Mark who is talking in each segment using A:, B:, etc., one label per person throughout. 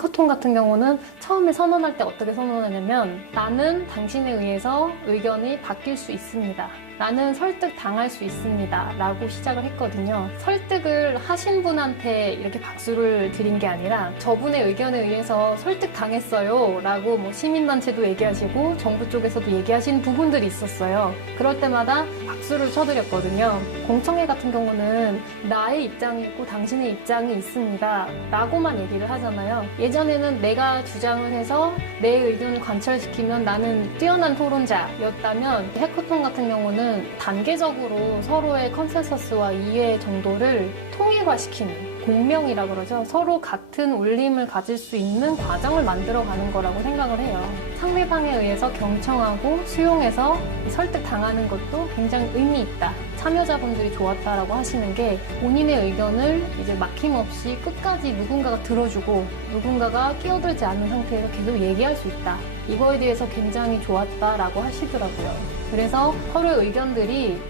A: 해커톤 같은 경우는 처음에 선언할 때 어떻게 선언하냐면 나는 당신에 의해서 의견이 바뀔 수 있습니다. 나는 설득 당할 수 있습니다. 라고 시작을 했거든요. 설득을 하신 분한테 이렇게 박수를 드린 게 아니라 저분의 의견에 의해서 설득 당했어요. 라고 뭐 시민단체도 얘기하시고 정부 쪽에서도 얘기하신 부분들이 있었어요. 그럴 때마다 박수를 쳐드렸거든요. 공청회 같은 경우는 나의 입장이 있고 당신의 입장이 있습니다. 라고만 얘기를 하잖아요. 예전에는 내가 주장을 해서 내 의견을 관철시키면 나는 뛰어난 토론자였다면 해커톤 같은 경우는 단계적으로 서로의 컨센서스와 이해 정도를 통일화시키는 공명이라 그러죠. 서로 같은 울림을 가질 수 있는 과정을 만들어 가는 거라고 생각을 해요. 상대방에 의해서 경청하고 수용해서 설득 당하는 것도 굉장히 의미 있다. 참여자분들이 좋았다라고 하시는 게 본인의 의견을 이제 막힘없이 끝까지 누군가가 들어주고 누군가가 끼어들지 않는 상태에서 계속 얘기할 수 있다. 이거에 대해서 굉장히 좋았다라고 하시더라고요. 그래서 서로의 의견들이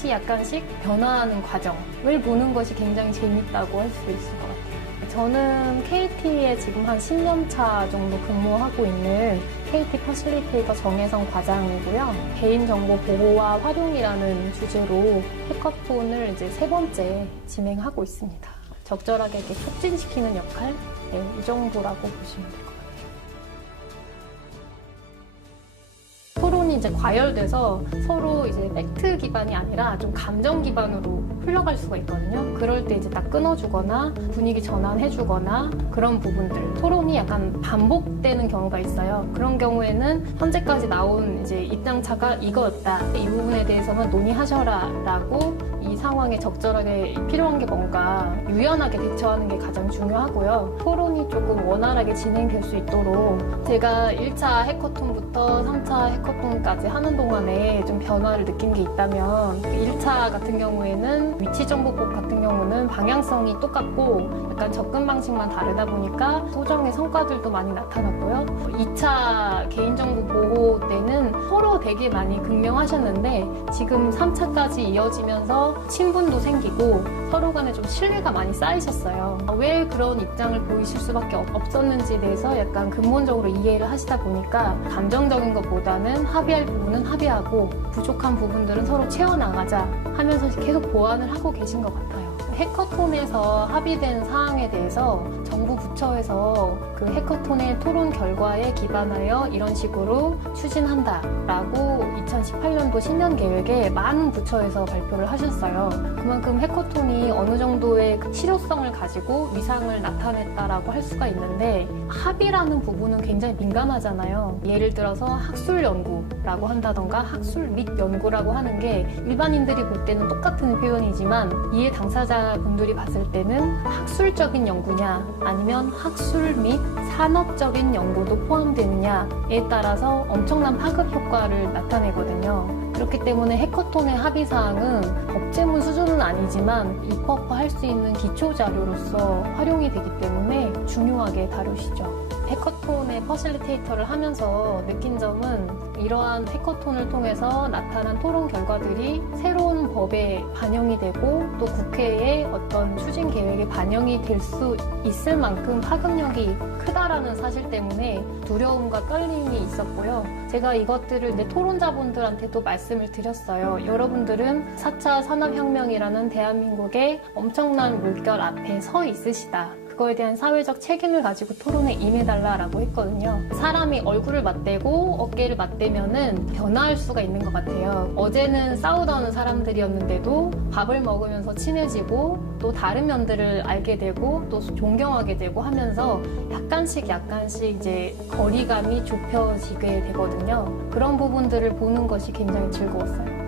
A: 약간씩 약간씩 변화하는 과정을 보는 것이 굉장히 재밌다고 할 수 있을 것 같아요. 저는 KT에 지금 한 10년 차 정도 근무하고 있는 KT 퍼실리테이터 정혜성 과장이고요. 개인정보 보호와 활용이라는 주제로 해커톤을 이제 세 번째 진행하고 있습니다. 적절하게 이렇게 촉진시키는 역할, 네, 이 정도라고 보시면 될 것 같아요. 토론이 이제 과열돼서 서로 이제 팩트 기반이 아니라 좀 감정 기반으로 흘러갈 수가 있거든요. 그럴 때 이제 딱 끊어주거나 분위기 전환해주거나 그런 부분들. 토론이 약간 반복되는 경우가 있어요. 그런 경우에는 현재까지 나온 이제 입장차가 이거였다. 이 부분에 대해서는 논의하셔라라고 이 상황에 적절하게 필요한 게 뭔가 유연하게 대처하는 게 가장 중요하고요. 토론이 조금 원활하게 진행될 수 있도록 제가 1차 해커톤부터 3차 해커톤 까지 하는 동안에 좀 변화를 느낀 게 있다면 1차 같은 경우에는 위치 정보법 같은 경우는 방향성이 똑같고 약간 접근 방식만 다르다 보니까 소정의 성과들도 많이 나타났고요. 2차 개인정보 보호 때는 서로 되게 많이 극명하셨는데 지금 3차까지 이어지면서 친분도 생기고 서로 간에 좀 신뢰가 많이 쌓이셨어요. 왜 그런 입장을 보이실 수밖에 없- 없었는지에 대해서 약간 근본적으로 이해를 하시다 보니까 감정적인 것보다는 합의 할 부분은 합의하고 부족한 부분들은 서로 채워나가자 하면서 계속 보완을 하고 계신 것 같아요. 해커톤에서 합의된 사항에 대해서 정부 부처에서 그 해커톤의 토론 결과에 기반하여 이런 식으로 추진한다라고 2018년도 신년 계획에 많은 부처에서 발표를 하셨어요. 그만큼 해커톤이 어느 정도의 그 실효성을 가지고 위상을 나타냈다라고 할 수가 있는데 합의라는 부분은 굉장히 민감하잖아요. 예를 들어서 학술 연구라고 한다던가 학술 및 연구라고 하는 게 일반인들이 볼 때는 똑같은 표현이지만 이해 당사자 분들이 봤을 때는 학술적인 연구냐 아니면 학술 및 산업적인 연구도 포함되느냐에 따라서 엄청난 파급 효과를 나타내거든요. 그렇기 때문에 해커톤의 합의 사항은 법제문 수준은 아니지만 입법화할 수 있는 기초 자료로서 활용이 되기 때문에 중요하게 다루시죠. 해커톤의 퍼실리테이터를 하면서 느낀 점은 이러한 해커톤을 통해서 나타난 토론 결과들이 새로운 법에 반영이 되고 또 국회의 어떤 추진 계획에 반영이 될 수 있을 만큼 파급력이 크다라는 사실 때문에 두려움과 떨림이 있었고요. 제가 이것들을 내 토론자분들한테도 말씀을 드렸어요. 여러분들은 4차 산업혁명이라는 대한민국의 엄청난 물결 앞에 서 있으시다. 그거에 대한 사회적 책임을 가지고 토론에 임해달라라고 했거든요. 사람이 얼굴을 맞대고 어깨를 맞대면은 변화할 수가 있는 것 같아요. 어제는 싸우던 사람들이었는데도 밥을 먹으면서 친해지고 또 다른 면들을 알게 되고 또 존경하게 되고 하면서 약간씩 약간씩 이제 거리감이 좁혀지게 되거든요. 그런 부분들을 보는 것이 굉장히 즐거웠어요.